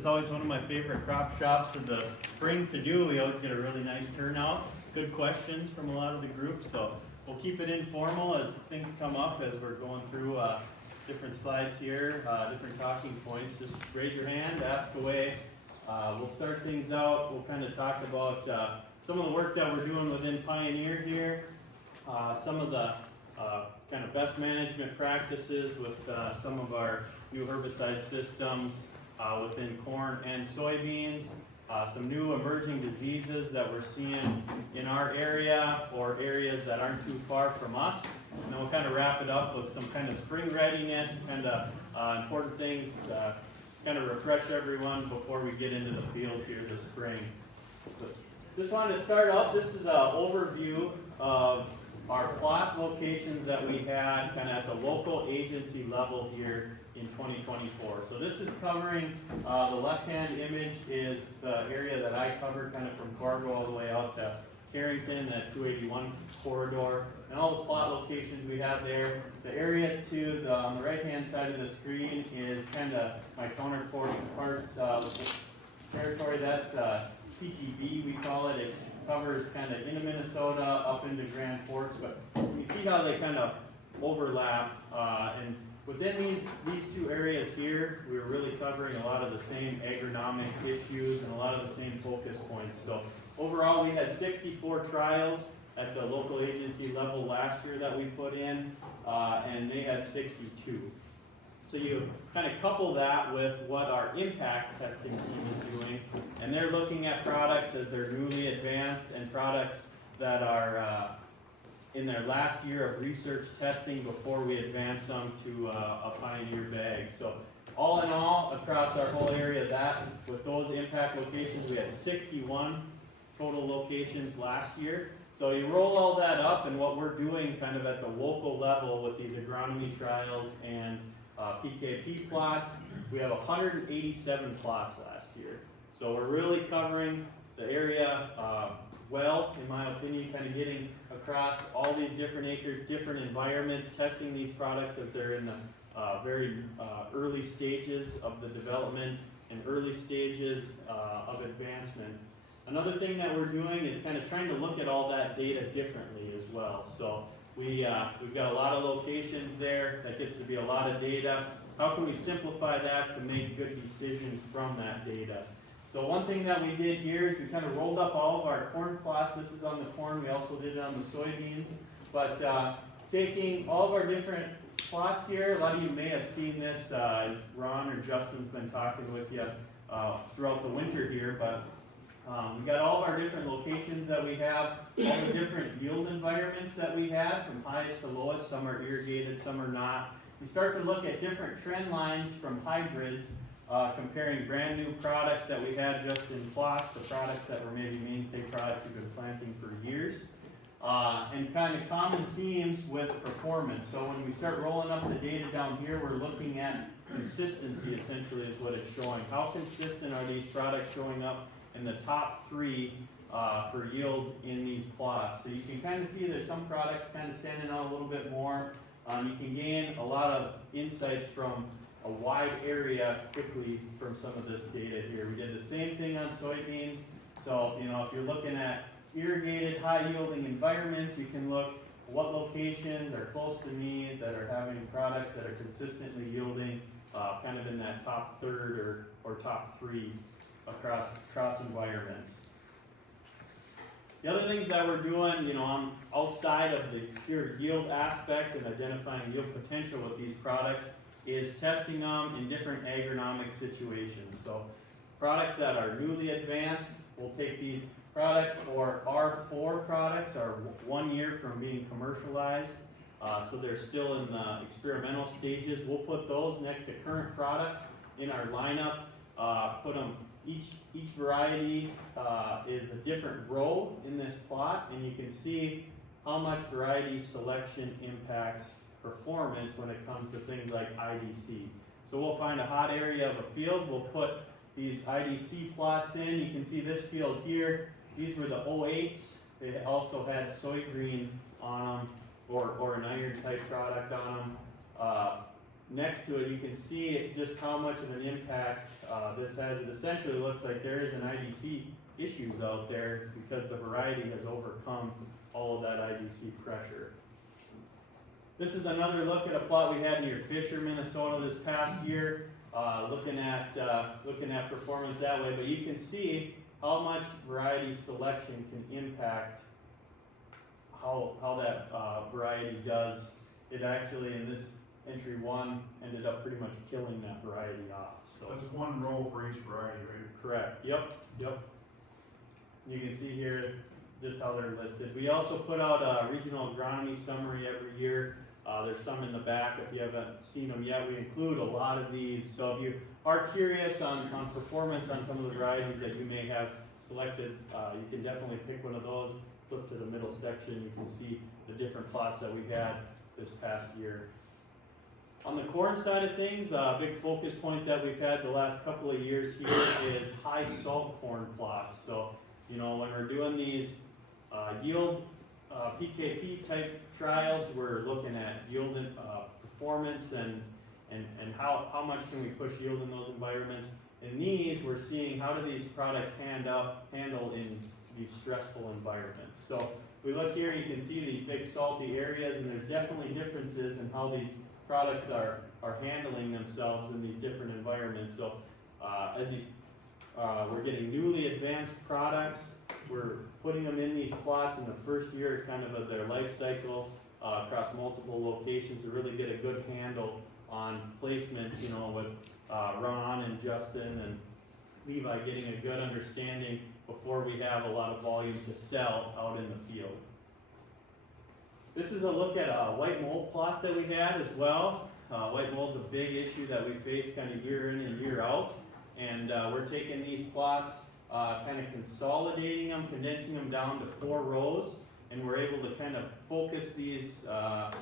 It's always one of my favorite crop shops of the spring to do. We always get a really nice turnout. Good questions from a lot of the groups, so we'll keep it informal as things come up as we're going through different slides here, different talking points. Just raise your hand, ask away. We'll start things out. We'll kind of talk about some of the work that we're doing within Pioneer here, some of the kind of best management practices with some of our new herbicide systems within corn and soybeans, some new emerging diseases that we're seeing in our area or areas that aren't too far from us. And then we'll kind of wrap it up with some kind of spring readiness, kind of important things, kind of refresh everyone before we get into the field here this spring. So just wanted to start out, this is an overview of our plot locations that we had kind of at the local agency level here in 2024. So this is covering, the left-hand image is the area that I covered kind of from Fargo all the way out to Carrington, that 281 corridor, and all the plot locations we have there. The area on the right-hand side of the screen is kind of my counterparts territory. That's TTB, we call it. It covers kind of into Minnesota up into Grand Forks, but you can see how they kind of overlap, and within these two areas here, we're really covering a lot of the same agronomic issues and a lot of the same focus points. So overall, we had 64 trials at the local agency level last year that we put in, and they had 62. So you kind of couple that with what our impact testing team is doing, and they're looking at products as they're newly advanced and products that are in their last year of research testing before we advance them to a Pioneer bag. So all in all, across our whole area, with those impact locations, we had 61 total locations last year. So you roll all that up, and what we're doing kind of at the local level with these agronomy trials and PKP plots, we have 187 plots last year. So we're really covering the area well, in my opinion, kind of getting across all these different acres, different environments, testing these products as they're in the very early stages of the development and early stages of advancement. Another thing that we're doing is kind of trying to look at all that data differently as well. So we've got a lot of locations there. That gets to be a lot of data. How can we simplify that to make good decisions from that data? So one thing that we did here is we kind of rolled up all of our corn plots. This is on the corn. We also did it on the soybeans. But taking all of our different plots here, a lot of you may have seen this as Ron or Justin's been talking with you throughout the winter here. But we got all of our different locations that we have, all the different yield environments that we had from highest to lowest. Some are irrigated, some are not. We start to look at different trend lines from hybrids, comparing brand new products that we had just in plots to products that were maybe mainstay products we've been planting for years, and kind of common themes with performance. So when we start rolling up the data down here, we're looking at consistency essentially is what it's showing. How consistent are these products showing up in the top three for yield in these plots? So you can kind of see there's some products kind of standing out a little bit more. You can gain a lot of insights from a wide area quickly from some of this data here. We did the same thing on soybeans. So, if you're looking at irrigated, high-yielding environments, you can look what locations are close to me that are having products that are consistently yielding kind of in that top third or top three across environments. The other things that we're doing, on outside of the pure yield aspect and identifying yield potential with these products, is testing them in different agronomic situations. So products that are newly advanced, we'll take these products, or R4 products are 1 year from being commercialized, so they're still in the experimental stages. We'll put those next to current products in our lineup, put them, each variety is a different row in this plot, and you can see how much variety selection impacts performance when it comes to things like IDC. So we'll find a hot area of a field, we'll put these IDC plots in. You can see this field here, these were the 08s. They also had soy green on them, or an iron type product on them. next to it, you can see just how much of an impact this has. It essentially looks like there is an IDC issues out there because the variety has overcome all of that IDC pressure. This is another look at a plot we had near Fisher, Minnesota this past year, looking at performance that way. But you can see how much variety selection can impact how that variety does. It actually, in this entry one, ended up pretty much killing that variety off. So that's one row for each variety, right? Correct. Yep. You can see here just how they're listed. We also put out a regional agronomy summary every year. There's some in the back if you haven't seen them yet. We include a lot of these. So if you are curious on performance on some of the varieties that you may have selected, you can definitely pick one of those. Flip to the middle section, you can see the different plots that we had this past year. On the corn side of things, a big focus point that we've had the last couple of years here is high salt corn plots. So, you know, when we're doing these yield PKP type trials, we're looking at yield and performance and how much can we push yield in those environments. In these, we're seeing how do these products handle in these stressful environments. So we look here, you can see these big salty areas, and there's definitely differences in how these products are handling themselves in these different environments. So as these we're getting newly advanced products, we're putting them in these plots in the first year kind of their life cycle across multiple locations to really get a good handle on placement, you know, with Ron and Justin and Levi getting a good understanding before we have a lot of volume to sell out in the field. This is a look at a white mold plot that we had as well. White mold's a big issue that we face kind of year in and year out. And we're taking these plots, kind of consolidating them, condensing them down to 4 rows, and we're able to kind of focus these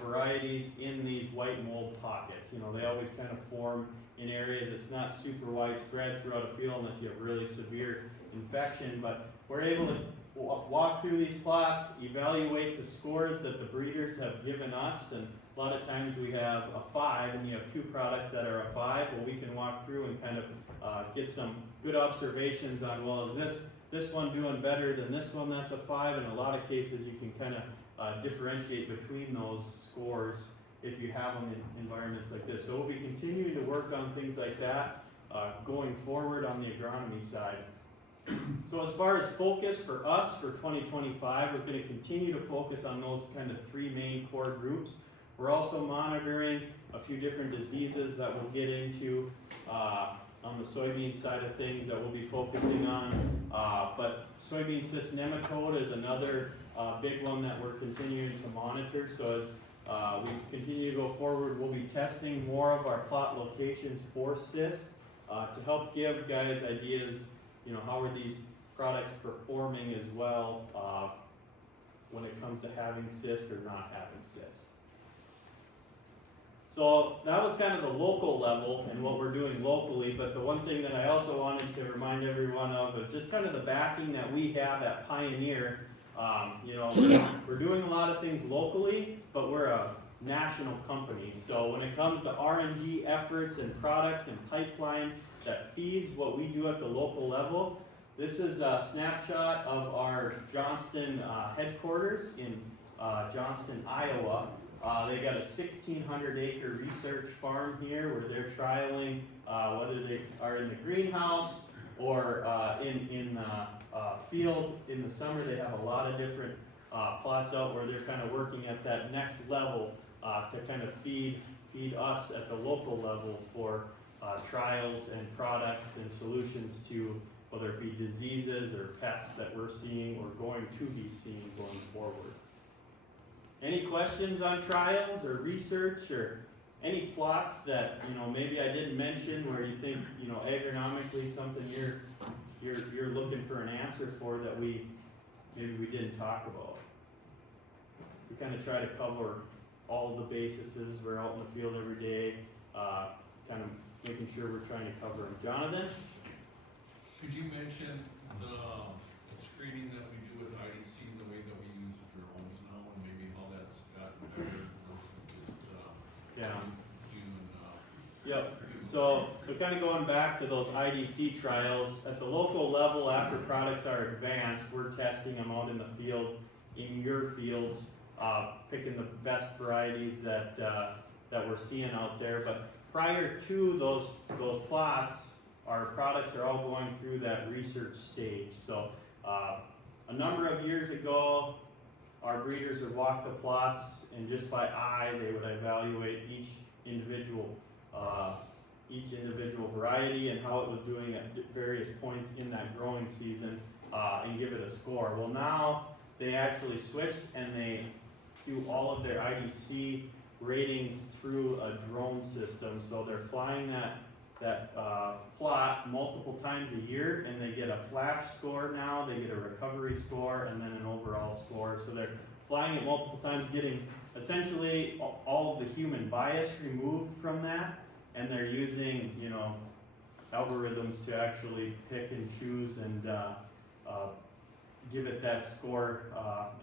varieties in these white mold pockets. You know, they always kind of form in areas that's not super widespread throughout a field unless you have really severe infection, but we're able to walk through these plots, evaluate the scores that the breeders have given us, and a lot of times we have a 5 and you have 2 products that are a 5. Well, we can walk through and kind of get some good observations on, well, is this one doing better than this one that's a 5? In a lot of cases you can kind of differentiate between those scores if you have them in environments like this. So we'll be continuing to work on things like that going forward on the agronomy side. So as far as focus for us for 2025, we're going to continue to focus on those kind of 3 main core groups. We're also monitoring a few different diseases that we'll get into on the soybean side of things that we'll be focusing on. But soybean cyst nematode is another big one that we're continuing to monitor. So as we continue to go forward, we'll be testing more of our plot locations for cyst to help give guys ideas, you know, how are these products performing as well when it comes to having cyst or not having cyst. So that was kind of the local level and what we're doing locally, but the one thing that I also wanted to remind everyone of is just kind of the backing that we have at Pioneer. You know, we're doing a lot of things locally, but we're a national company. So when it comes to R&D efforts and products and pipeline that feeds what we do at the local level, this is a snapshot of our Johnston headquarters in Johnston, Iowa. They got a 1,600-acre research farm here where they're trialing whether they are in the greenhouse or in field. In the summer, they have a lot of different plots out where they're kind of working at that next level to kind of feed us at the local level for trials and products and solutions to whether it be diseases or pests that we're seeing or going to be seeing going forward. Any questions on trials or research or any plots that, you know, maybe I didn't mention where you think, you know, agronomically something you're looking for an answer for that maybe we didn't talk about? We kind of try to cover all the bases. We're out in the field every day, kind of making sure we're trying to cover them. Jonathan? Could you mention the screening that we do with IDC and the way that we use it for homes now, and maybe how that's gotten better versus just Yeah. human So kind of going back to those IDC trials, at the local level, after products are advanced, we're testing them out in the field, in your fields, picking the best varieties that we're seeing out there. But prior to those plots, our products are all going through that research stage. So a number of years ago, our breeders would walk the plots, and just by eye, they would evaluate each individual variety and how it was doing at various points in that growing season, and give it a score. Well, now they actually switched, and they do all of their IDC ratings through a drone system. So they're flying that plot multiple times a year, and they get a flash score now, they get a recovery score, and then an overall score. So they're flying it multiple times, getting essentially all of the human bias removed from that, and they're using, you know, algorithms to actually pick and choose and give it that score,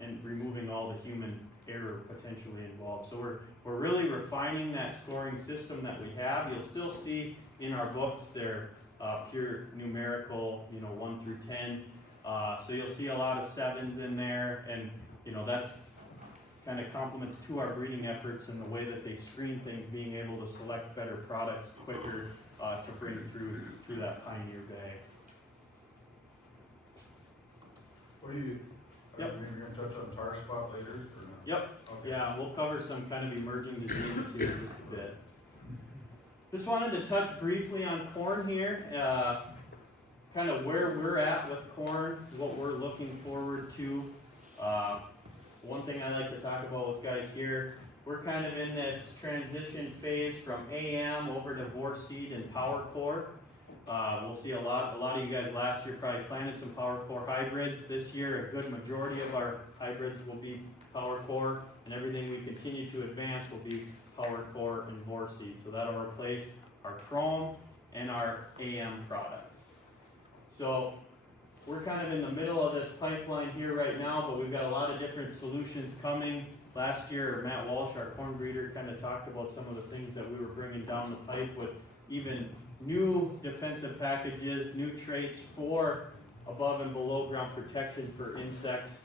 and removing all the human error potentially involved. So we're really refining that scoring system that we have. You'll still see in our books they're pure numerical, you know, 1 through 10. So you'll see a lot of 7s in there, and you know, that's kind of complements to our breeding efforts and the way that they screen things, being able to select better products quicker to bring through that Pioneer bag. What do you, Yep. you're gonna touch on tar spot later, or not? Yep. Okay. Yeah, we'll cover some kind of emerging diseases here in just a bit. Just wanted to touch briefly on corn here, kind of where we're at with corn, what we're looking forward to. One thing I like to talk about with guys here, we're kind of in this transition phase from AM over to Vorseed and PowerCore. We'll see a lot of you guys last year probably planted some PowerCore hybrids. This year, a good majority of our hybrids will be PowerCore, and everything we continue to advance will be PowerCore and Vorseed. So that'll replace our Chrome and our AM products. So we're kind of in the middle of this pipeline here right now, but we've got a lot of different solutions coming. Last year, Matt Walsh, our corn breeder, kind of talked about some of the things that we were bringing down the pipe with even new defensive packages, new traits for above and below ground protection for insects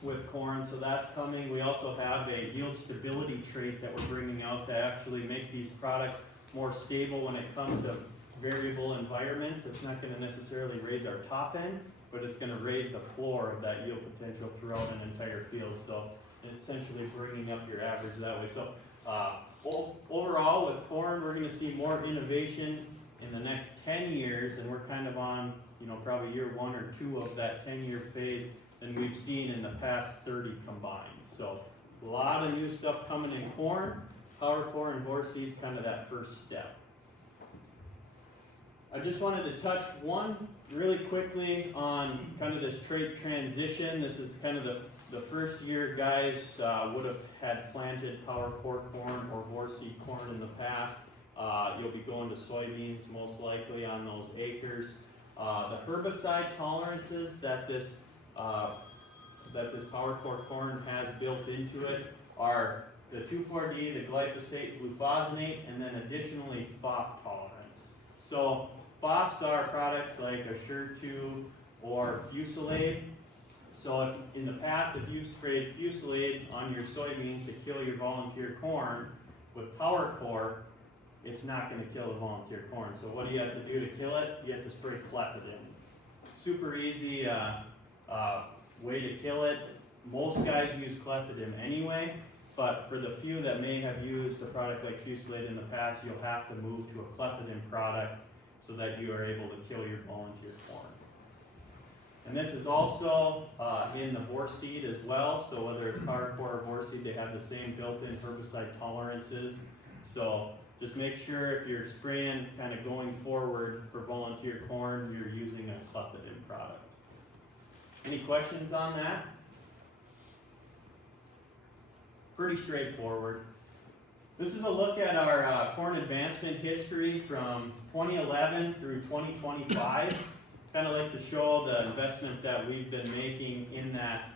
with corn. So that's coming. We also have a yield stability trait that we're bringing out to actually make these products more stable when it comes to variable environments. It's not going to necessarily raise our top end, but it's going to raise the floor of that yield potential throughout an entire field. So it's essentially bringing up your average that way. So overall with corn, we're going to see more innovation in the next 10 years, and we're kind of on, you know, probably year 1 or 2 of that 10-year phase than we've seen in the past 30 combined. So a lot of new stuff coming in corn. PowerCore and Vorseed's kind of that first step. I just wanted to touch one really quickly on kind of this trait transition. This is kind of the first year guys would have had planted PowerCore corn or Vorseed corn in the past. You'll be going to soybeans most likely on those acres. The herbicide tolerances that this PowerCore corn has built into it are the 2,4-D, the glyphosate, glufosinate, and then additionally FOP tolerance. So FOPs are products like Assure-2 or Fusilade. So if, in the past, if you've sprayed Fusilade on your soybeans to kill your volunteer corn, with PowerCore, it's not going to kill the volunteer corn. So what do you have to do to kill it? You have to spray clethodim. Super easy way to kill it. Most guys use clethodim anyway, but for the few that may have used a product like Fusilade in the past, you'll have to move to a clethodim product so that you are able to kill your volunteer corn. And this is also in the Vorseed as well, so whether it's PowerCore or Vorseed, they have the same built-in herbicide tolerances. So just make sure if you're spraying kind of going forward for volunteer corn, you're using a clethodim product. Any questions on that? Pretty straightforward. This is a look at our corn advancement history from 2011 through 2025. Kind of like to show the investment that we've been making in that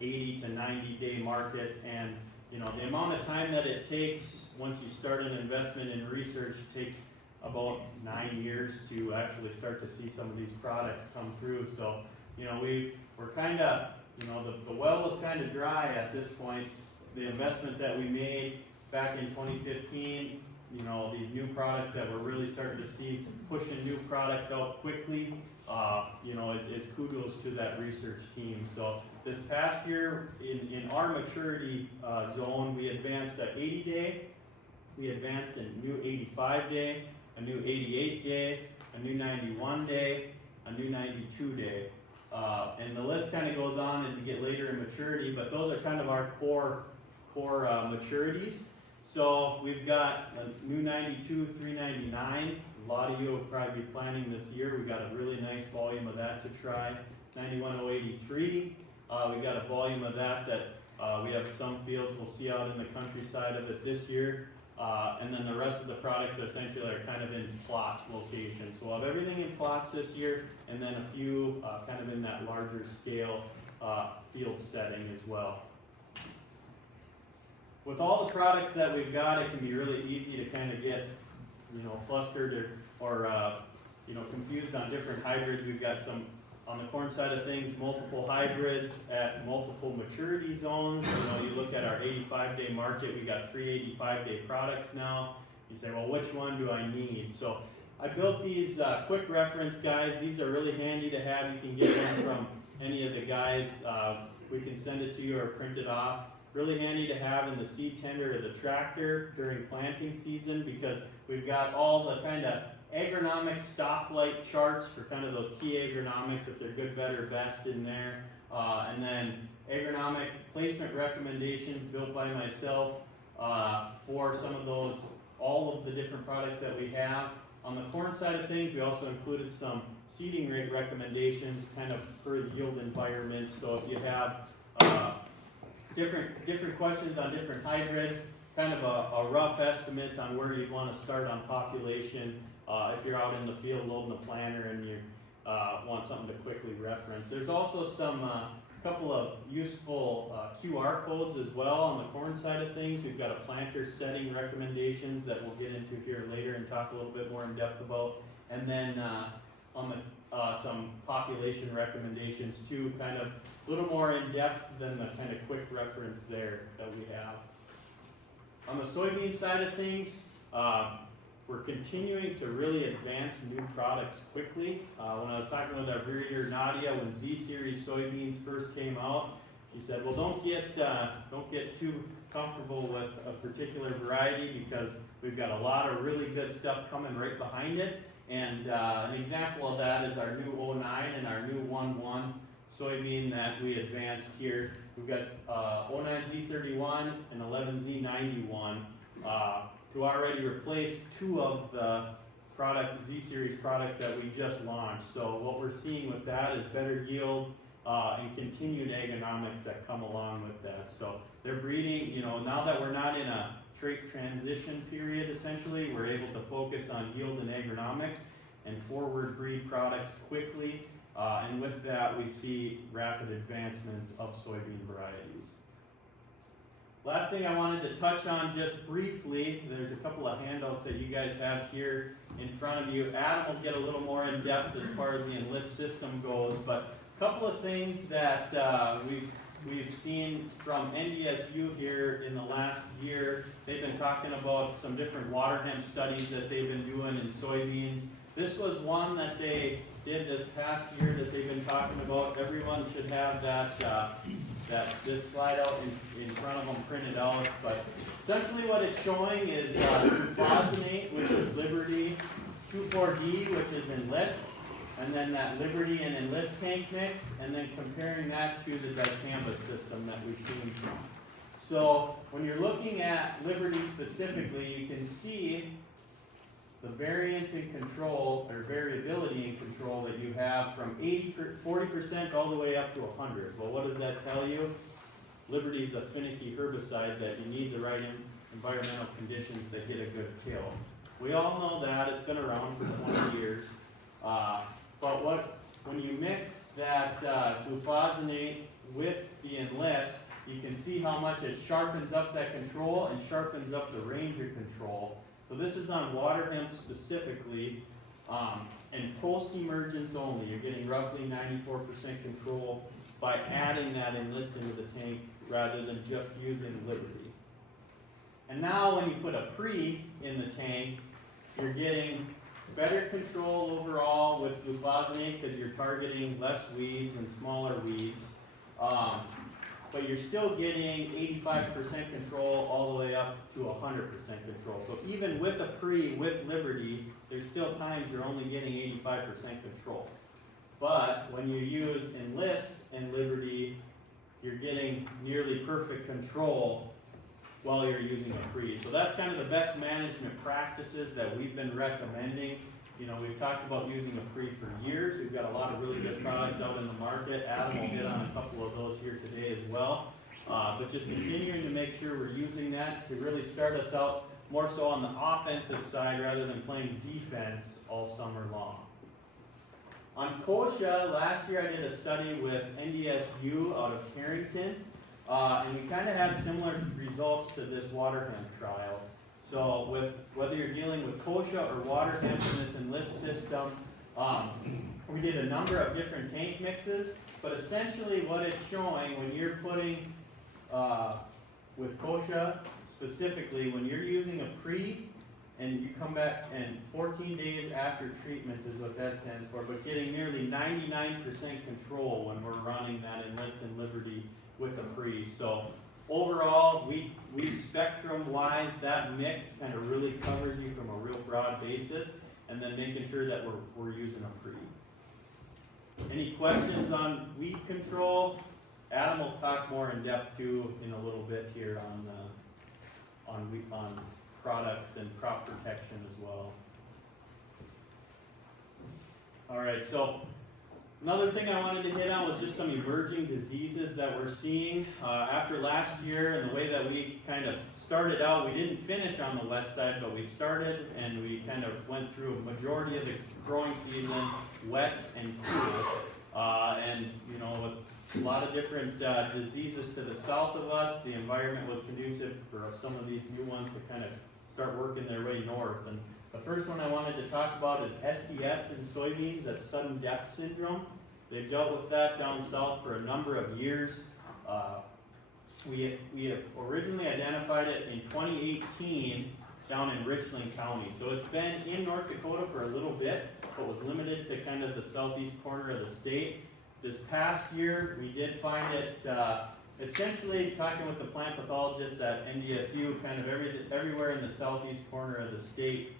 80 to 90 day market, and you know, the amount of time that it takes once you start an investment in research takes about 9 years to actually start to see some of these products come through. So, you know, we're kind of, you know, the well was kind of dry at this point. The investment that we made back in 2015, you know, these new products that we're really starting to see, pushing new products out quickly, you know, is kudos to that research team. So this past year, in our maturity zone, we advanced at 80 day, we advanced a new 85 day, a new 88 day, a new 91 day, a new 92 day. And the list kind of goes on as you get later in maturity, but those are kind of our core maturities. So we've got a new 92, 399. A lot of you will probably be planning this year. We've got a really nice volume of that to try. 91083. We got a volume of that we have some fields we'll see out in the countryside of it this year. And then the rest of the products essentially are kind of in plot locations. So we'll have everything in plots this year, and then a few kind of in that larger scale field setting as well. With all the products that we've got, it can be really easy to kind of get, you know, flustered or you know, confused on different hybrids. We've got some, on the corn side of things, multiple hybrids at multiple maturity zones. You know, you look at our 85-day market, we got 3 85-day products now. You say, well, which one do I need? So I built these quick reference guides. These are really handy to have. You can get one from any of the guys. We can send it to you or print it off. Really handy to have in the seed tender or the tractor during planting season, because we've got all the kind of agronomic stoplight charts for kind of those key agronomics, if they're good, better, best in there. And then agronomic placement recommendations built by myself for some of those, all of the different products that we have. On the corn side of things, we also included some seeding rate recommendations kind of per yield environment. So if you have different questions on different hybrids, kind of a rough estimate on where you'd want to start on population if you're out in the field loading the planter and you want something to quickly reference. There's also some couple of useful QR codes as well on the corn side of things. We've got a planter setting recommendations that we'll get into here later and talk a little bit more in depth about. And then on the some population recommendations too, kind of a little more in depth than the kind of quick reference there that we have. On the soybean side of things, we're continuing to really advance new products quickly. When I was talking with our breeder Nadia, when Z-Series soybeans first came out, she said, well, don't get too comfortable with a particular variety, because we've got a lot of really good stuff coming right behind it. And an example of that is our new 09 and our new 11 soybean that we advanced here. We've got 09Z31 and 11Z91 to already replace 2 of the Z-Series products that we just launched. So what we're seeing with that is better yield and continued agronomics that come along with that. So they're breeding, you know, now that we're not in a trait transition period, essentially, we're able to focus on yield and agronomics and forward breed products quickly. And with that, we see rapid advancements of soybean varieties. Last thing I wanted to touch on just briefly, there's a couple of handouts that you guys have here in front of you. Adam will get a little more in depth as far as the Enlist system goes, but a couple of things that we've seen from NDSU here in the last year. They've been talking about some different water hemp studies that they've been doing in soybeans. This was one that they did this past year that they've been talking about. Everyone should have this slide out in front of them printed out. But essentially what it's showing is glufosinate, which is Liberty, 2,4-D, which is Enlist, and then that Liberty and Enlist tank mix, and then comparing that to the dicamba system that we came from. So when you're looking at Liberty specifically, you can see the variance in control, or variability in control that you have from 40% all the way up to 100. Well, what does that tell you? Liberty is a finicky herbicide that you need the right environmental conditions that get a good kill. We all know that. It's been around for 20 years. But when you mix that glufosinate with the Enlist, you can can see how much it sharpens up that control and sharpens up the range of control. So this is on water hemp specifically, and post-emergence only. You're getting roughly 94% control by adding that enlist into the tank rather than just using Liberty. And now when you put a pre in the tank, you're getting better control overall with glufosinate because you're targeting less weeds and smaller weeds. But you're still getting 85% control all the way up to 100% control. So even with a pre, with Liberty, there's still times you're only getting 85% control. But when you use Enlist and Liberty, you're getting nearly perfect control while you're using a pre. So that's kind of the best management practices that we've been recommending. You know, we've talked about using a pre for years. We've got a lot of really good products out in the market. Adam will hit on a couple of those here today as well. But just continuing to make sure we're using that to really start us out more so on the offensive side rather than playing defense all summer long. On kochia, last year I did a study with NDSU out of Carrington, and we kind of had similar results to this water hemp trial. So with whether you're dealing with kochia or water hemp in this enlist system, we did a number of different tank mixes, but essentially what it's showing when you're putting, with kochia specifically, when you're using a pre and you come back and 14 days after treatment is what that stands for, but getting nearly 99% control when we're running that enlist and Liberty with a pre. So overall, weed spectrum wise, that mix kind of really covers you from a real broad basis, and then making sure that we're using a pre. Any questions on weed control? Adam will talk more in depth too in a little bit here on products and crop protection as well. All right, so another thing I wanted to hit on was just some emerging diseases that we're seeing. After last year and the way that we kind of started out, we didn't finish on the wet side, but we started and we kind of went through a majority of the growing season wet and cool. And you know, with a lot of different diseases to the south of us, the environment was conducive for some of these new ones to kind of start working their way north. And the first one I wanted to talk about is SDS in soybeans, that's sudden death syndrome. They've dealt with that down south for a number of years. We have originally identified it in 2018 down in Richland County. So it's been in North Dakota for a little bit, but was limited to kind of the southeast corner of the state. This past year, we did find it essentially, talking with the plant pathologists at NDSU, kind of everywhere in the southeast corner of the state,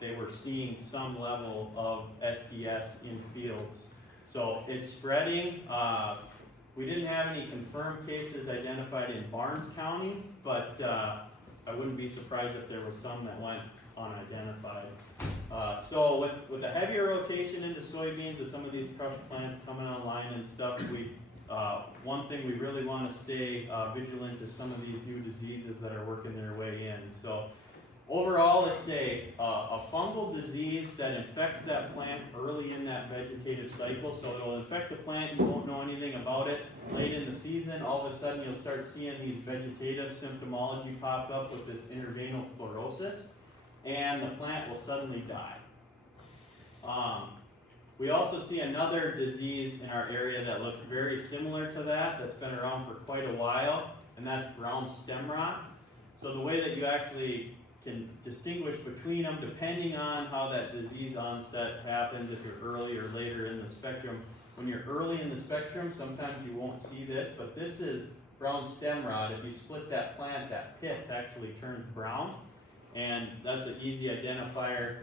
they were seeing some level of SDS in fields. So it's spreading. We didn't have any confirmed cases identified in Barnes County, but I wouldn't be surprised if there was some that went unidentified. So with a heavier rotation into soybeans, with some of these crush plants coming online and stuff, one thing we really want to stay vigilant is some of these new diseases that are working their way in. So overall, it's a fungal disease that infects that plant early in that vegetative cycle. So it'll infect the plant, you won't know anything about it. Late in the season, all of a sudden you'll start seeing these vegetative symptomology pop up with this interveinal chlorosis, and the plant will suddenly die. We also see another disease in our area that looks very similar to that, that's been around for quite a while, and that's brown stem rot. So the way that you actually can distinguish between them, depending on how that disease onset happens, if you're early or later in the spectrum. When you're early in the spectrum, sometimes you won't see this, but this is brown stem rot. If you split that plant, that pith actually turns brown, and that's an easy identifier.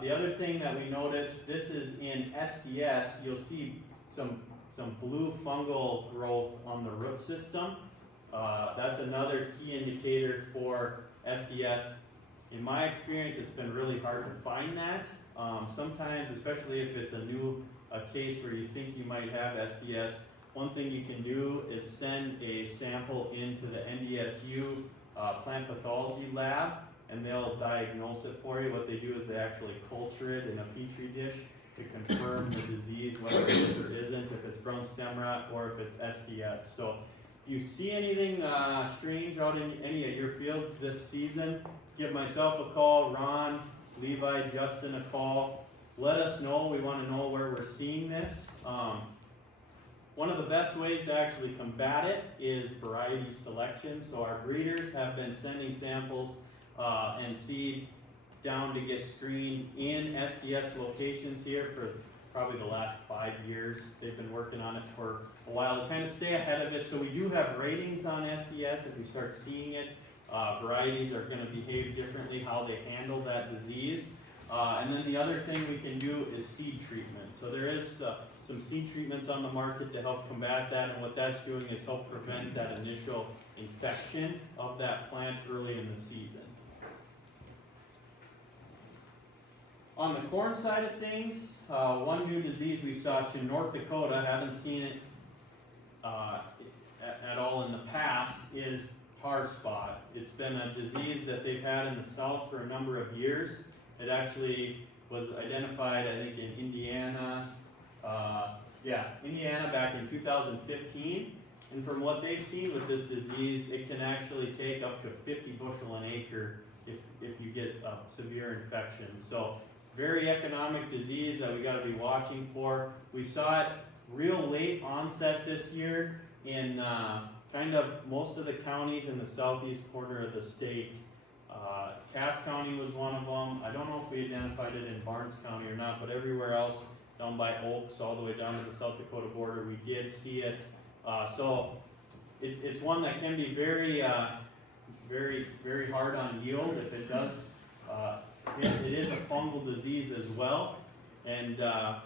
The other thing that we notice, this is in SDS, you'll see some blue fungal growth on the root system. That's another key indicator for SDS. In my experience, it's been really hard to find that. Sometimes, especially if it's a case where you think you might have SDS, one thing you can do is send a sample into the NDSU plant pathology lab, and they'll diagnose it for you. What they do is they actually culture it in a petri dish to confirm the disease, whether it is or isn't, if it's brown stem rot or if it's SDS. So you see anything strange out in any of your fields this season, give myself a call, Ron, Levi, Justin a call. Let us know. We want to know where we're seeing this. One of the best ways to actually combat it is variety selection. So our breeders have been sending samples and seed down to get screened in SDS locations here for probably the last 5 years. They've been working on it for a while to kind of stay ahead of it. So we do have ratings on SDS. If we start seeing it, varieties are going to behave differently, how they handle that disease. And then the other thing we can do is seed treatment. So there is some seed treatments on the market to help combat that, and what that's doing is help prevent that initial infection of that plant early in the season. On the corn side of things, one new disease we saw to North Dakota, haven't seen it at all in the past, is tar spot. It's been a disease that they've had in the south for a number of years. It actually was identified, I think, in Indiana, Indiana back in 2015. And from what they've seen with this disease, it can actually take up to 50 bushel an acre if you get severe infection. So very economic disease that we got to be watching for. We saw it real late onset this year in kind of most of the counties in the southeast corner of the state. Cass County was one of them. I don't know if we identified it in Barnes County or not, but everywhere else down by Oaks all the way down to the South Dakota border, we did see it. So it's one that can be very, very hard on yield if it does. It is a fungal disease as well, and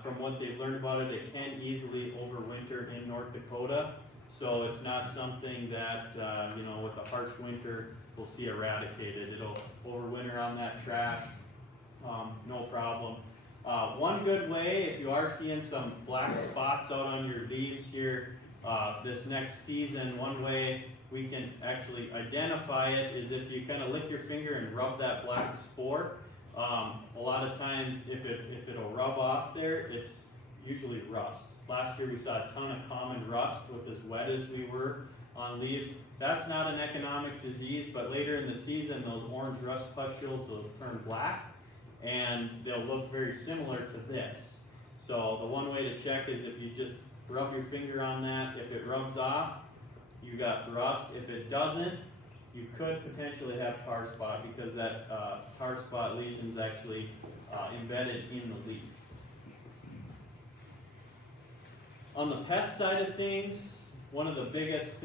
from what they've learned about it, it can easily overwinter in North Dakota. So it's not something that with a harsh winter we'll see eradicated. It'll overwinter on that trash, no problem. One good way, if you are seeing some black spots out on your leaves here this next season, one way we can actually identify it is if you kind of lick your finger and rub that black spore. A lot of times if it'll rub off there, it's usually rust. Last year we saw a ton of common rust with as wet as we were on leaves. That's not an economic disease, but later in the season those orange rust pustules will turn black and they'll look very similar to this. So the one way to check is if you just rub your finger on that. If it rubs off, you got rust. If it doesn't, you could potentially have tar spot because that tar spot lesion is actually embedded in the leaf. On the pest side of things, one of the biggest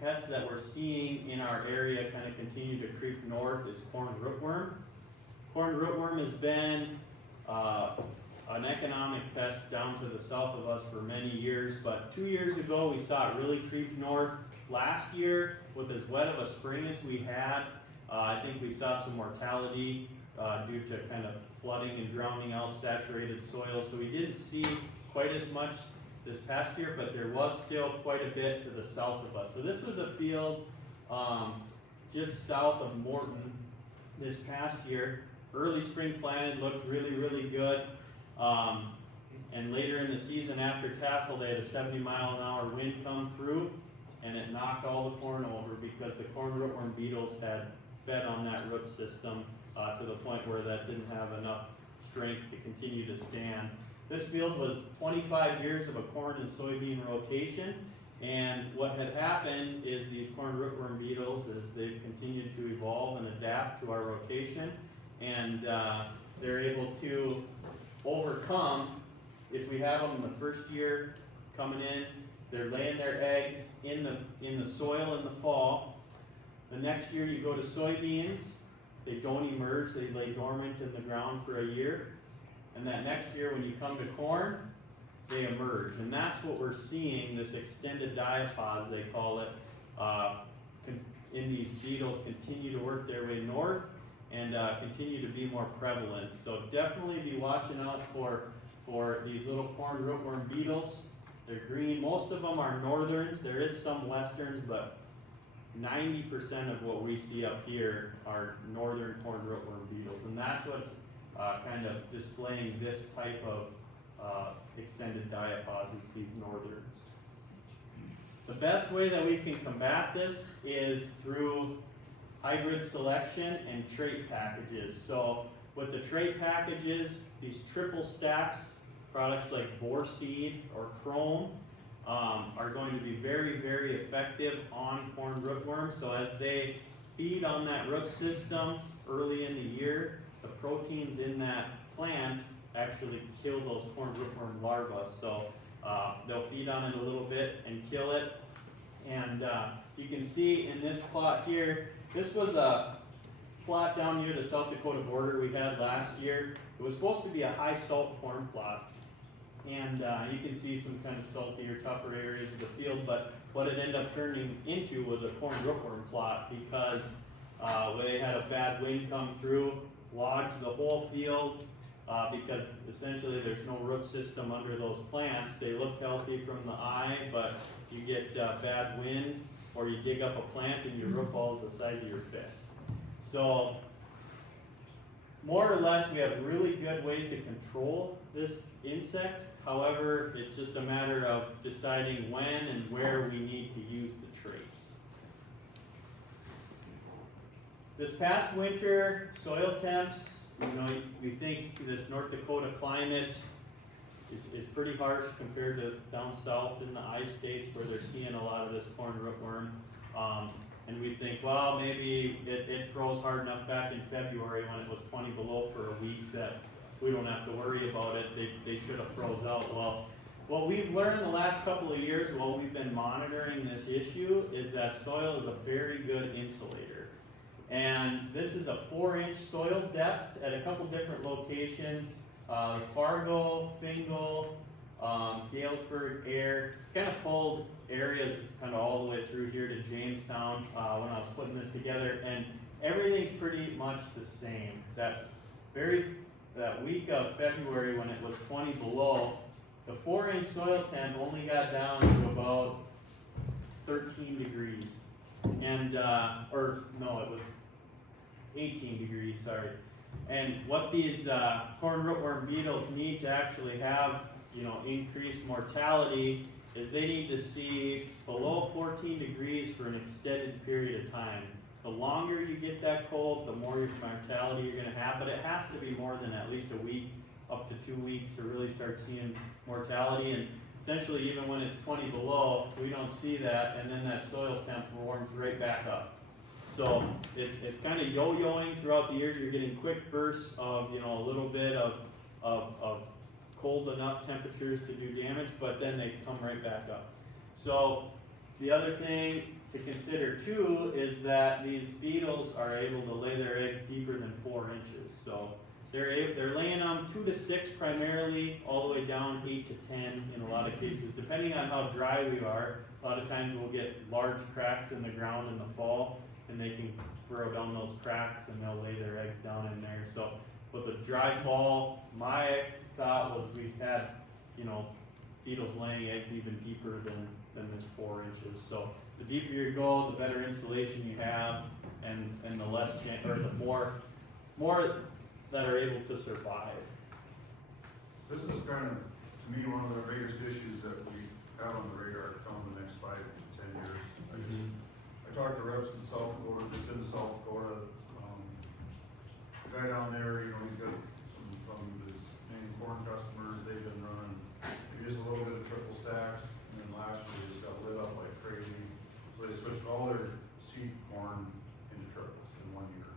pests that we're seeing in our area kind of continue to creep north is corn rootworm. Corn rootworm has been an economic pest down to the south of us for many years, but 2 years ago we saw it really creep north. Last year, with as wet of a spring as we had, I think we saw some mortality due to kind of flooding and drowning out saturated soil. So we didn't see quite as much this past year, but there was still quite a bit to the south of us. So this was a field just south of Morton this past year. Early spring planted, looked really, really good. And later in the season after tassel, they had a 70-mile-an-hour wind come through, and it knocked all the corn over because the corn rootworm beetles had fed on that root system to the point where that didn't have enough strength to continue to stand. This field was 25 years of a corn and soybean rotation, and what had happened is these corn rootworm beetles, as they've continued to evolve and adapt to our rotation, and they're able to overcome, if we have them in the first year coming in, they're laying their eggs in the soil in the fall. The next year you go to soybeans, they don't emerge, they lay dormant in the ground for a year. And that next year when you come to corn, they emerge. And that's what we're seeing, this extended diapause, they call it, in these beetles continue to work their way north and continue to be more prevalent. So definitely be watching out for these little corn rootworm beetles. They're green. Most of them are northerns. There is some westerns, but 90% of what we see up here are northern corn rootworm beetles, and that's what's kind of displaying this type of extended diapause, is these northerns. The best way that we can combat this is through hybrid selection and trait packages. So with the trait packages, these triple stacks, products like Vorseed or Chrome, are going to be very, very effective on corn rootworm. So as they feed on that root system early in the year, the proteins in that plant actually kill those corn rootworm larvae. So they'll feed on it a little bit and kill it. And you can see in this plot here, this was a plot down near the South Dakota border we had last year. It was supposed to be a high salt corn plot. And you can see some kind of saltier, tougher areas of the field, but what it ended up turning into was a corn rootworm plot because they had a bad wind come through, lodged the whole field, because essentially there's no root system under those plants. They look healthy from the eye, but you get bad wind, or you dig up a plant and your root ball is the size of your fist. So more or less, we have really good ways to control this insect. However, it's just a matter of deciding when and where we need to use the traits. This past winter, soil temps, we think this North Dakota climate is pretty harsh compared to down south in the ice states where they're seeing a lot of this corn rootworm. And we think, well, maybe it froze hard enough back in February when it was 20 below for a week that we don't have to worry about it. They should have froze out. Well, what we've learned the last couple of years while we've been monitoring this issue is that soil is a very good insulator. And this is a 4-inch soil depth at a couple different locations. Fargo, Fingal, Galesburg, Air, kind of pulled areas kind of all the way through here to Jamestown when I was putting this together, and everything's pretty much the same. That week of February when it was 20 below, the 4-inch soil temp only got down to about 13 degrees. And, or no, it was 18 degrees, sorry. And what these corn rootworm beetles need to actually have, increased mortality is they need to see below 14 degrees for an extended period of time. The longer you get that cold, the more your mortality you're going to have, but it has to be more than at least a week, up to 2 weeks to really start seeing mortality. And essentially, even when it's 20 below, we don't see that, and then that soil temp warms right back up. So it's kind of yo-yoing throughout the years. You're getting quick bursts of a little bit of cold enough temperatures to do damage, but then they come right back up. So the other thing to consider too is that these beetles are able to lay their eggs deeper than 4 inches. So they're laying them 2 to 6 primarily, all the way down 8 to 10 in a lot of cases, depending on how dry we are. A lot of times we'll get large cracks in the ground in the fall, and they can burrow down those cracks and they'll lay their eggs down in there. So with a dry fall, my thought was we had, beetles laying eggs even deeper than this 4 inches. So the deeper you go, the better insulation you have, and the less chance, or the more that are able to survive. This is kind of, to me, one of the biggest issues that we have on the radar to come in the next 5 to 10 years. I talked to reps in South Dakota, just in South Dakota. The guy down there, he's got some from his main corn customers. They've been running maybe just a little bit of triple stacks, and then last year they just got lit up like crazy. So they switched all their seed corn into triples in 1 year.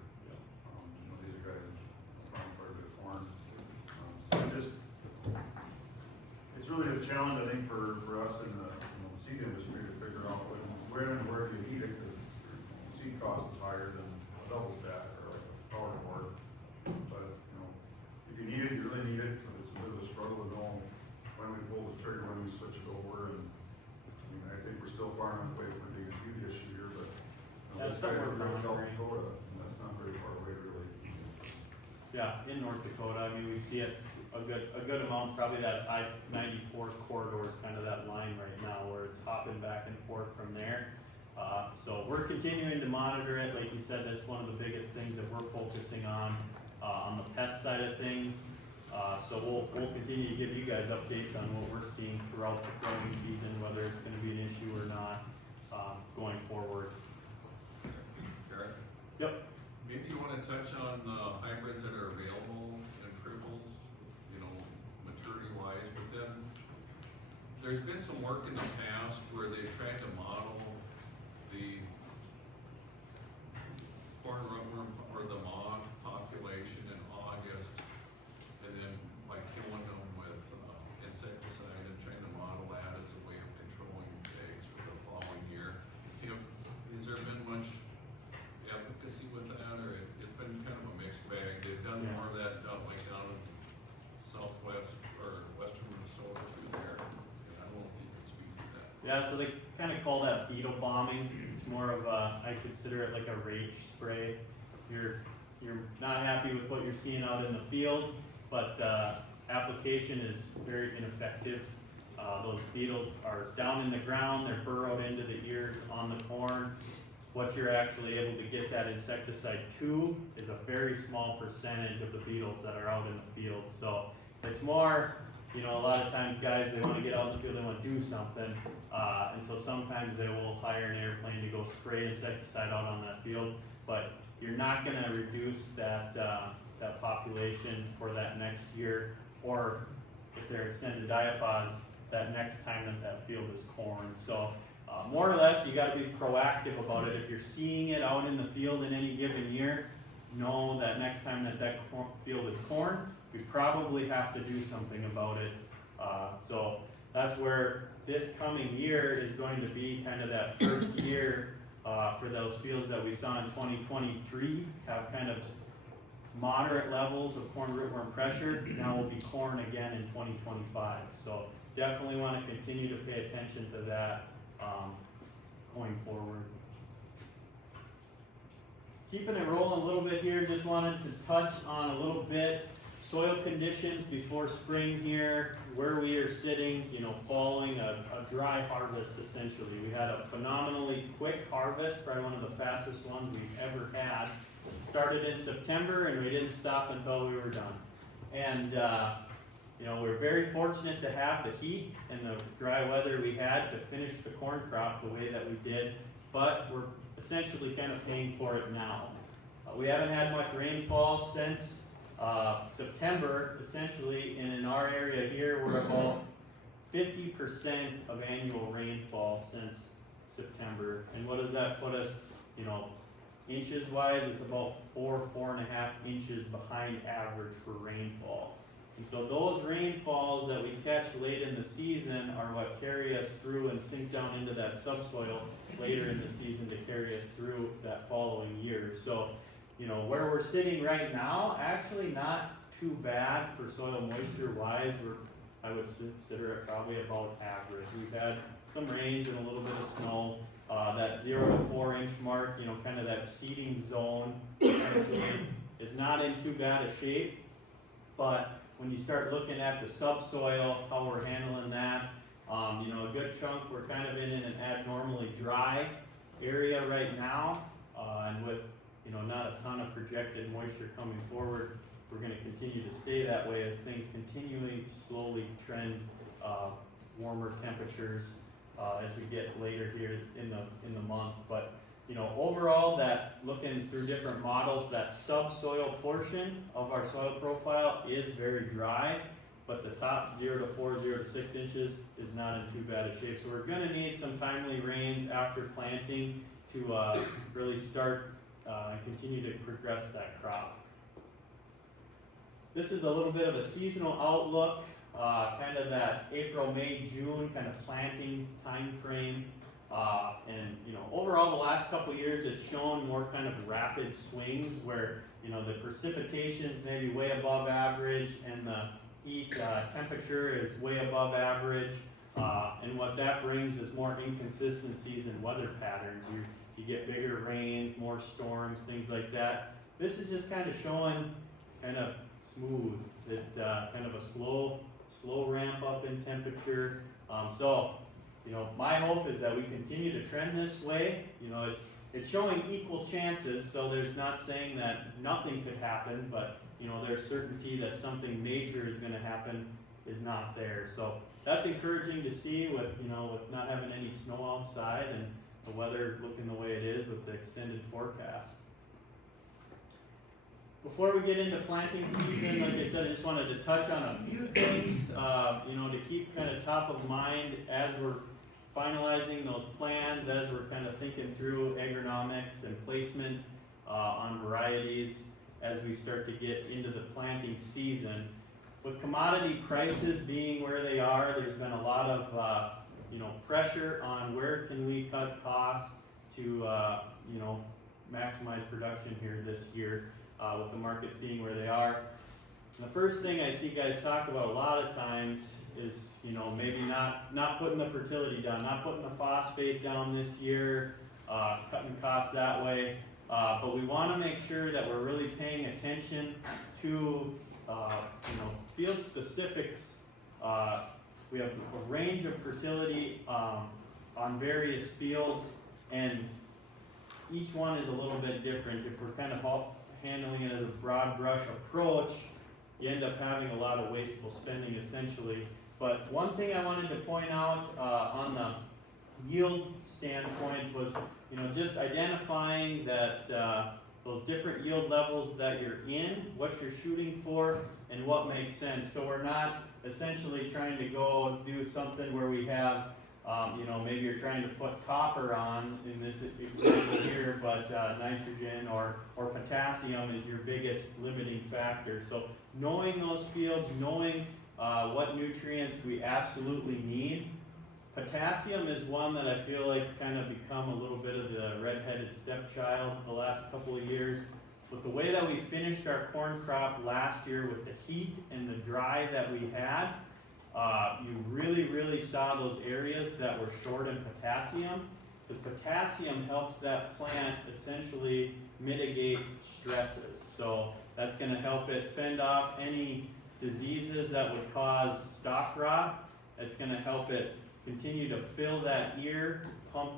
These are guys farm quite a bit of corn. It's really a challenge, I think, for us in the seed industry to figure out when and where do you need it, because seed cost is higher than a double stack or like a power board. But if you need it, you really need it. But it's a bit of a struggle to know when we pull the trigger, when we switch it over. And I think we're still far enough away from being a few this year, but That's this guy's somewhere from South around Dakota, and that's not very far away, really. Yeah, in North Dakota, we see it a good amount. Probably that I-94 corridor is kind of that line right now where it's hopping back and forth from there. So we're continuing to monitor it. Like you said, that's one of the biggest things that we're focusing on the pest side of things. So we'll continue to give you guys updates on what we're seeing throughout the growing season, whether it's gonna be an issue or not, going forward. Garrett, Yep. maybe you wanna touch on the hybrids that are available in triples, you know, maturity wise, but then there's been some work in the past where they tried to model the corn rootworm or the moth population in August, and then like killing them with insecticide and trying to model that as a way of controlling eggs for the following year. Has there been much efficacy with that, or it's been kind of a mixed bag? They've done Yeah. more of that down like down in southwest or western Minnesota through there. And I don't know if you can speak to that. Yeah, so they kind of call that beetle bombing. It's more of a, I consider it like a rage spray. You're not happy with what you're seeing out in the field, but the application is very ineffective. Those beetles are down in the ground, they're burrowed into the ears on the corn. What you're actually able to get that insecticide to is a very small percentage of the beetles that are out in the field. So it's more, you know, a lot of times guys, they want to get out in the field, they want to do something. And so sometimes they will hire an airplane to go spray insecticide out on that field. But you're not going to reduce that, that population for that next year, or if they're extended diapause, that next time that field is corn. So more or less, you got to be proactive about it. If you're seeing it out in the field in any given year, know that next time that field is corn, we probably have to do something about it. So that's where this coming year is going to be kind of that first year for those fields that we saw in 2023 have kind of moderate levels of corn rootworm pressure. Now will be corn again in 2025. So definitely want to continue to pay attention to that going forward. Keeping it rolling a little bit here, just wanted to touch on a little bit soil conditions before spring here, where we are sitting, you know, following a dry harvest essentially. We had a phenomenally quick harvest, probably one of the fastest ones we've ever had. Started in September and we didn't stop until we were done. And you know, we're very fortunate to have the heat and the dry weather we had to finish the corn crop the way that we did, but we're essentially kind of paying for it now. We haven't had much rainfall since September, essentially, and in our area here, we're about 50% of annual rainfall since September. And what does that put us, you know, inches wise? It's about 4.5 inches behind average for rainfall. And so those rainfalls that we catch late in the season are what carry us through and sink down into that subsoil later in the season to carry us through that following year. So, you know, where we're sitting right now, actually not too bad for soil moisture wise. I would consider it probably about average. We've had some rains and a little bit of snow. That 0 to 4 inch mark, you know, kind of that seeding zone essentially is not in too bad a shape. But when you start looking at the subsoil, how we're handling that, you know, a good chunk, we're kind of in an abnormally dry area right now, and with, you know, not a ton of projected moisture coming forward, we're going to continue to stay that way as things continually slowly trend warmer temperatures as we get later here in the month. But you know, overall, that looking through different models, that subsoil portion of our soil profile is very dry, but the top 0 to 4, 0 to 6 inches is not in too bad a shape. So we're going to need some timely rains after planting to really start and continue to progress that crop. This is a little bit of a seasonal outlook, kind of that April, May, June kind of planting time frame. And you know, overall the last couple of years it's shown more kind of rapid swings where, you know, the precipitation's maybe way above average and the heat temperature is way above average. And what that brings is more inconsistencies in weather patterns. You get bigger rains, more storms, things like that. This is just kind of showing kind of smooth, that kind of a slow ramp up in temperature. So, you know, my hope is that we continue to trend this way. You know, it's showing equal chances, so there's not saying that nothing could happen, but their certainty that something major is gonna happen is not there. So that's encouraging to see with not having any snow outside and the weather looking the way it is with the extended forecast. Before we get into planting season, like I said, I just wanted to touch on a few things, to keep kind of top of mind as we're finalizing those plans, as we're kind of thinking through agronomics and placement on varieties as we start to get into the planting season. With commodity prices being where they are, there's been a lot of pressure on where can we cut costs to maximize production here this year with the markets being where they are. And the first thing I see guys talk about a lot of times is maybe not putting the fertility down, not putting the phosphate down this year, cutting costs that way. But we want to make sure that we're really paying attention to field specifics. We have a range of fertility on various fields, and each one is a little bit different. If we're kind of handling it as a broad brush approach, you end up having a lot of wasteful spending essentially. But one thing I wanted to point out on the yield standpoint was just identifying that those different yield levels that you're in, what you're shooting for, and what makes sense. So we're not essentially trying to go do something where we have, maybe you're trying to put copper on in this example here, but nitrogen or potassium is your biggest limiting factor. So knowing those fields, knowing what nutrients we absolutely need. Potassium is one that I feel like's kind of become a little bit of the redheaded stepchild the last couple of years. With the way that we finished our corn crop last year with the heat and the dry that we had, you really saw those areas that were short in potassium, because potassium helps that plant essentially mitigate stresses. So that's going to help it fend off any diseases that would cause stalk rot. It's going to help it continue to fill that ear, pump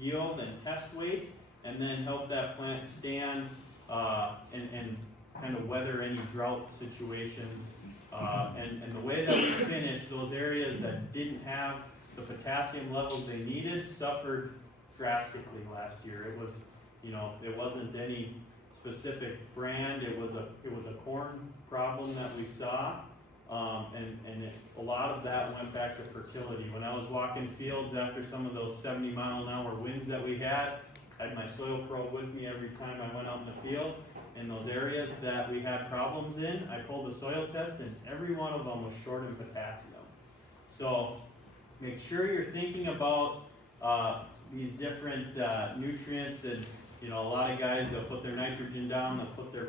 yield and test weight, and then help that plant stand and kind of weather any drought situations. And the way that we finished, those areas that didn't have the potassium levels they needed suffered drastically last year. It was, it wasn't any specific brand. It was a corn problem that we saw. A lot of that went back to fertility. When I was walking fields after some of those 70-mile-an-hour winds that we had, I had my soil probe with me every time I went out in the field. In those areas that we had problems in, I pulled the soil test, and every one of them was short in potassium. So make sure you're thinking about these different nutrients. And a lot of guys, they'll put their nitrogen down, they'll put their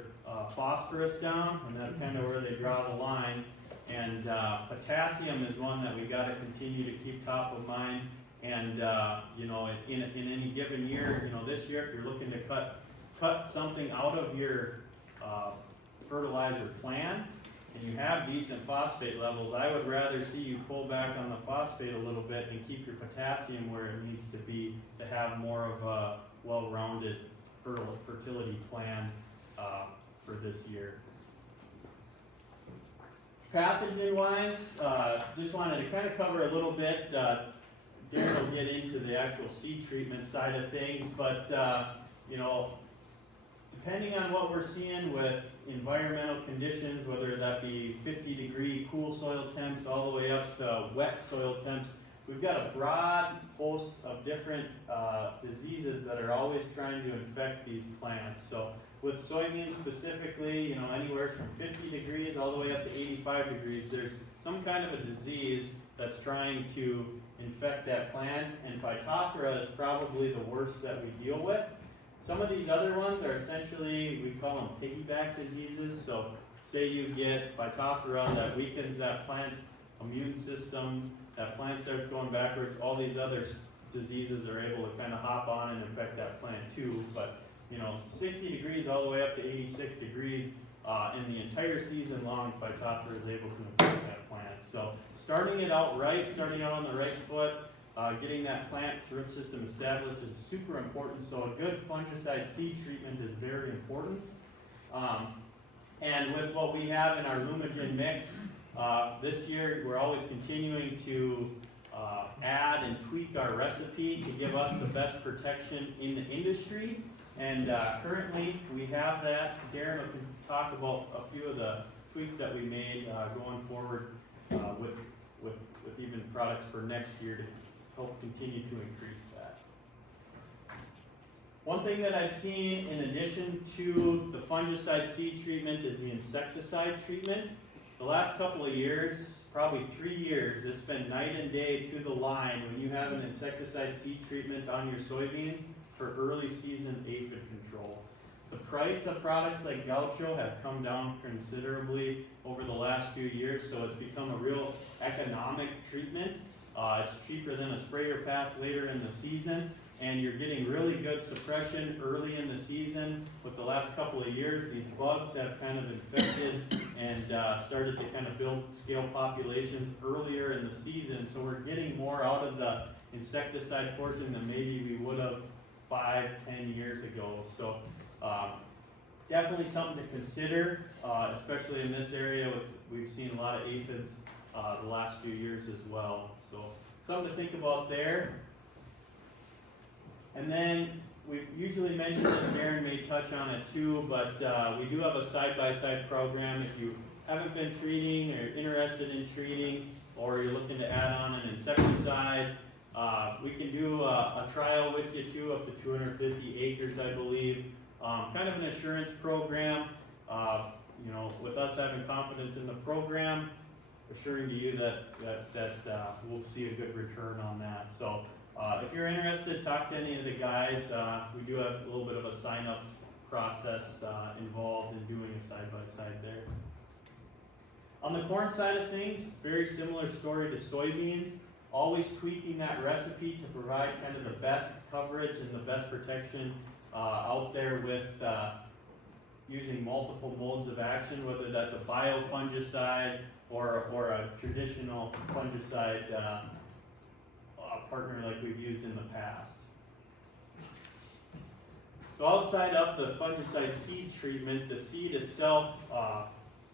phosphorus down, and that's kind of where they draw the line. And potassium is one that we got to continue to keep top of mind. And in any given year, this year, if you're looking to cut something out of your fertilizer plan, and you have decent phosphate levels, I would rather see you pull back on the phosphate a little bit and keep your potassium where it needs to be to have more of a well-rounded fertility plan for this year. Pathogen-wise, just wanted to kind of cover a little bit. Darren will get into the actual seed treatment side of things, but depending on what we're seeing with environmental conditions, whether that be 50-degree cool soil temps all the way up to wet soil temps, we've got a broad host of different diseases that are always trying to infect these plants. So with soybeans specifically, anywhere from 50 degrees all the way up to 85 degrees, there's some kind of a disease that's trying to infect that plant, and Phytophthora is probably the worst that we deal with. Some of these other ones are essentially, we call them piggyback diseases. So say you get Phytophthora that weakens that plant's immune system, that plant starts going backwards, all these other diseases are able to kind of hop on and infect that plant too. But 60 degrees all the way up to 86 degrees in the entire season long, Phytophthora is able to infect that plant. So starting it out right, starting out on the right foot, getting that plant root system established is super important. So a good fungicide seed treatment is very important. And with what we have in our Lumagen mix, this year we're always continuing to add and tweak our recipe to give us the best protection in the industry. And currently we have that. Darren will talk about a few of the tweaks that we made going forward with even products for next year to help continue to increase that. One thing that I've seen in addition to the fungicide seed treatment is the insecticide treatment. The last couple of years, probably 3 years, it's been night and day to the line when you have an insecticide seed treatment on your soybeans for early season aphid control. The price of products like Gaucho have come down considerably over the last few years, so it's become a real economic treatment. It's cheaper than a sprayer pass later in the season, and you're getting really good suppression early in the season. With the last couple of years, these bugs have kind of infected and started to kind of build scale populations earlier in the season, so we're getting more out of the insecticide portion than maybe we would have 5-10 years ago. So definitely something to consider, especially in this area. We've seen a lot of aphids the last few years as well. So something to think about there. And then we usually mention this, Darren may touch on it too, but we do have a side-by-side program. If you haven't been treating or interested in treating, or you're looking to add on an insecticide, we can do a trial with you too, up to 250 acres, I believe. Kind of an assurance program, you know, with us having confidence in the program, assuring to you that we'll see a good return on that. So if you're interested, talk to any of the guys. We do have a little bit of a sign-up process involved in doing a side-by-side there. On the corn side of things, very similar story to soybeans. Always tweaking that recipe to provide kind of the best coverage and the best protection out there with using multiple modes of action, whether that's a biofungicide or a traditional fungicide partner like we've used in the past. So outside of the fungicide seed treatment, the seed itself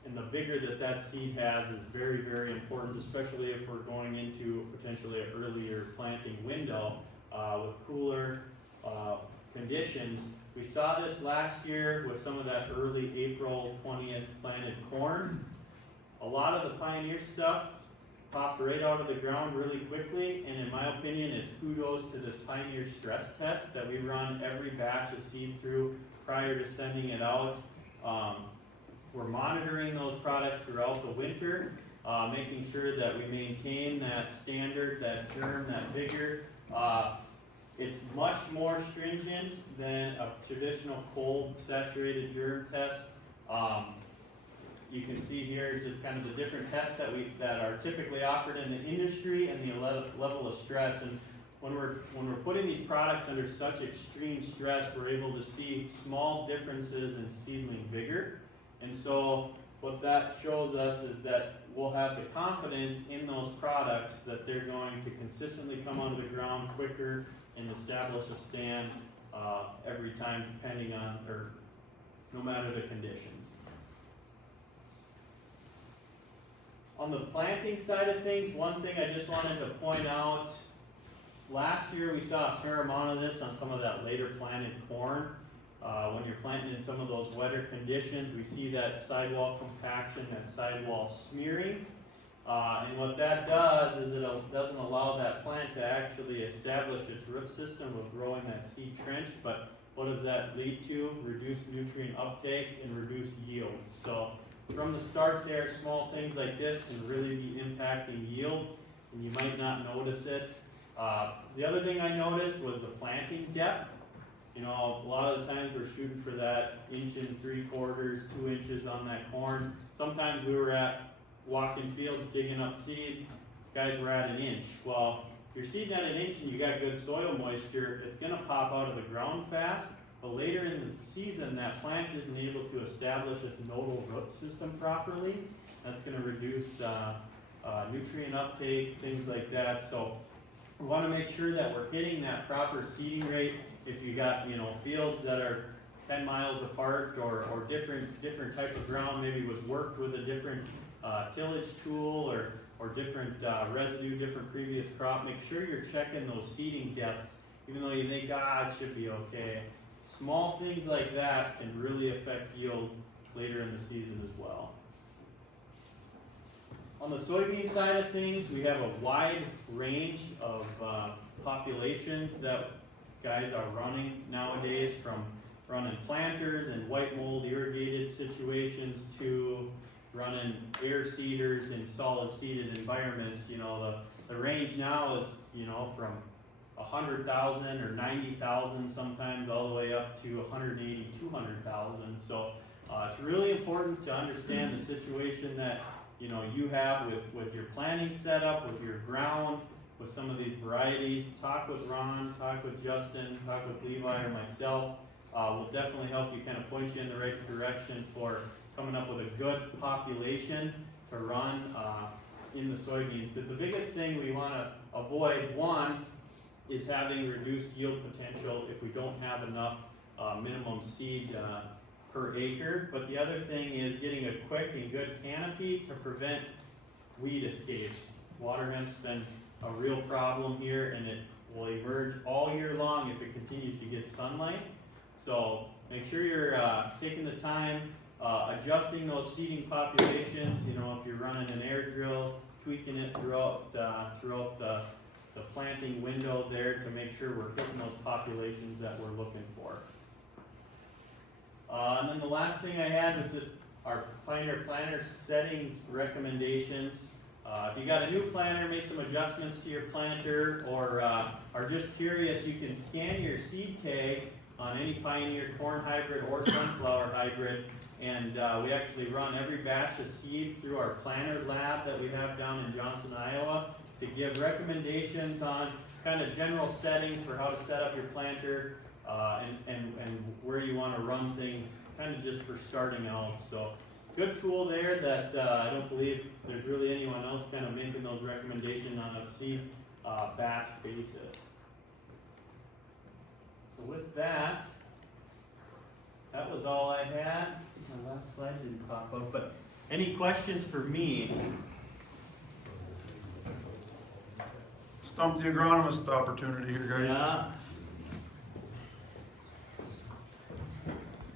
and the vigor that seed has is very, very important, especially if we're going into potentially an earlier planting window with cooler conditions. We saw this last year with some of that early April 20th planted corn. A lot of the Pioneer stuff popped right out of the ground really quickly, and in my opinion, it's kudos to this Pioneer stress test that we run every batch of seed through prior to sending it out. We're monitoring those products throughout the winter, making sure that we maintain that standard, that germ, that vigor. It's much more stringent than a traditional cold saturated germ test. You can see here just kind of the different tests that are typically offered in the industry and the level of stress. And when we're putting these products under such extreme stress, we're able to see small differences in seedling vigor. And so what that shows us is that we'll have the confidence in those products that they're going to consistently come out of the ground quicker and establish a stand every time, depending on, or no matter the conditions. On the planting side of things, one thing I just wanted to point out, last year we saw a fair amount of this on some of that later planted corn. When you're planting in some of those wetter conditions, we see that sidewall compaction, that sidewall smearing. And what that does is it doesn't allow that plant to actually establish its root system of growing that seed trench, but what does that lead to? Reduced nutrient uptake and reduced yield. So from the start there, small things like this can really be impacting yield, and you might not notice it. The other thing I noticed was the planting depth. You know, a lot of the times we're shooting for that 1 3/4, 2 inches on that corn. Sometimes we were walking fields digging up seed, guys were at 1 inch. Well, if you're seeding at 1 inch and you got good soil moisture, it's gonna pop out of the ground fast, but later in the season, that plant isn't able to establish its nodal root system properly. That's gonna reduce nutrient uptake, things like that. So we wanna make sure that we're hitting that proper seeding rate. If you got, you know, fields that are 10 miles apart, or different type of ground, maybe was worked with a different tillage tool, or different residue, different previous crop. Make sure you're checking those seeding depths, even though you think, it should be okay. Small things like that can really affect yield later in the season as well. On the soybean side of things, we have a wide range of populations that guys are running nowadays, from running planters and white mold irrigated situations to running air seeders in solid seeded environments. You know, the range now is, you know, from 100,000 or 90,000 sometimes, all the way up to 180, 200,000. So it's really important to understand the situation that, you know, you have with your planting setup, with your ground, with some of these varieties. Talk with Ron, talk with Justin, talk with Levi or myself. We'll definitely help you, kind of point you in the right direction for coming up with a good population to run in the soybeans. Because the biggest thing we want to avoid, one, is having reduced yield potential if we don't have enough minimum seed per acre. But the other thing is getting a quick and good canopy to prevent weed escapes. Water hemp's been a real problem here, and it will emerge all year long if it continues to get sunlight. So make sure you're taking the time, adjusting those seeding populations. You know, if you're running an air drill, tweaking it throughout the planting window there to make sure we're hitting those populations that we're looking for. And then the last thing I had was just our planter settings recommendations. If you got a new planter, make some adjustments to your planter, or are just curious, you can scan your seed tag on any Pioneer corn hybrid or sunflower hybrid, and we actually run every batch of seed through our planter lab that we have down in Johnson, Iowa, to give recommendations on kind of general settings for how to set up your planter, and where you want to run things, kind of just for starting out. So good tool there that I don't believe there's really anyone else kind of making those recommendations on a seed batch basis. So with that, that was all I had. My last slide didn't pop up, but any questions for me? Stump the agronomist opportunity here, guys. Yeah.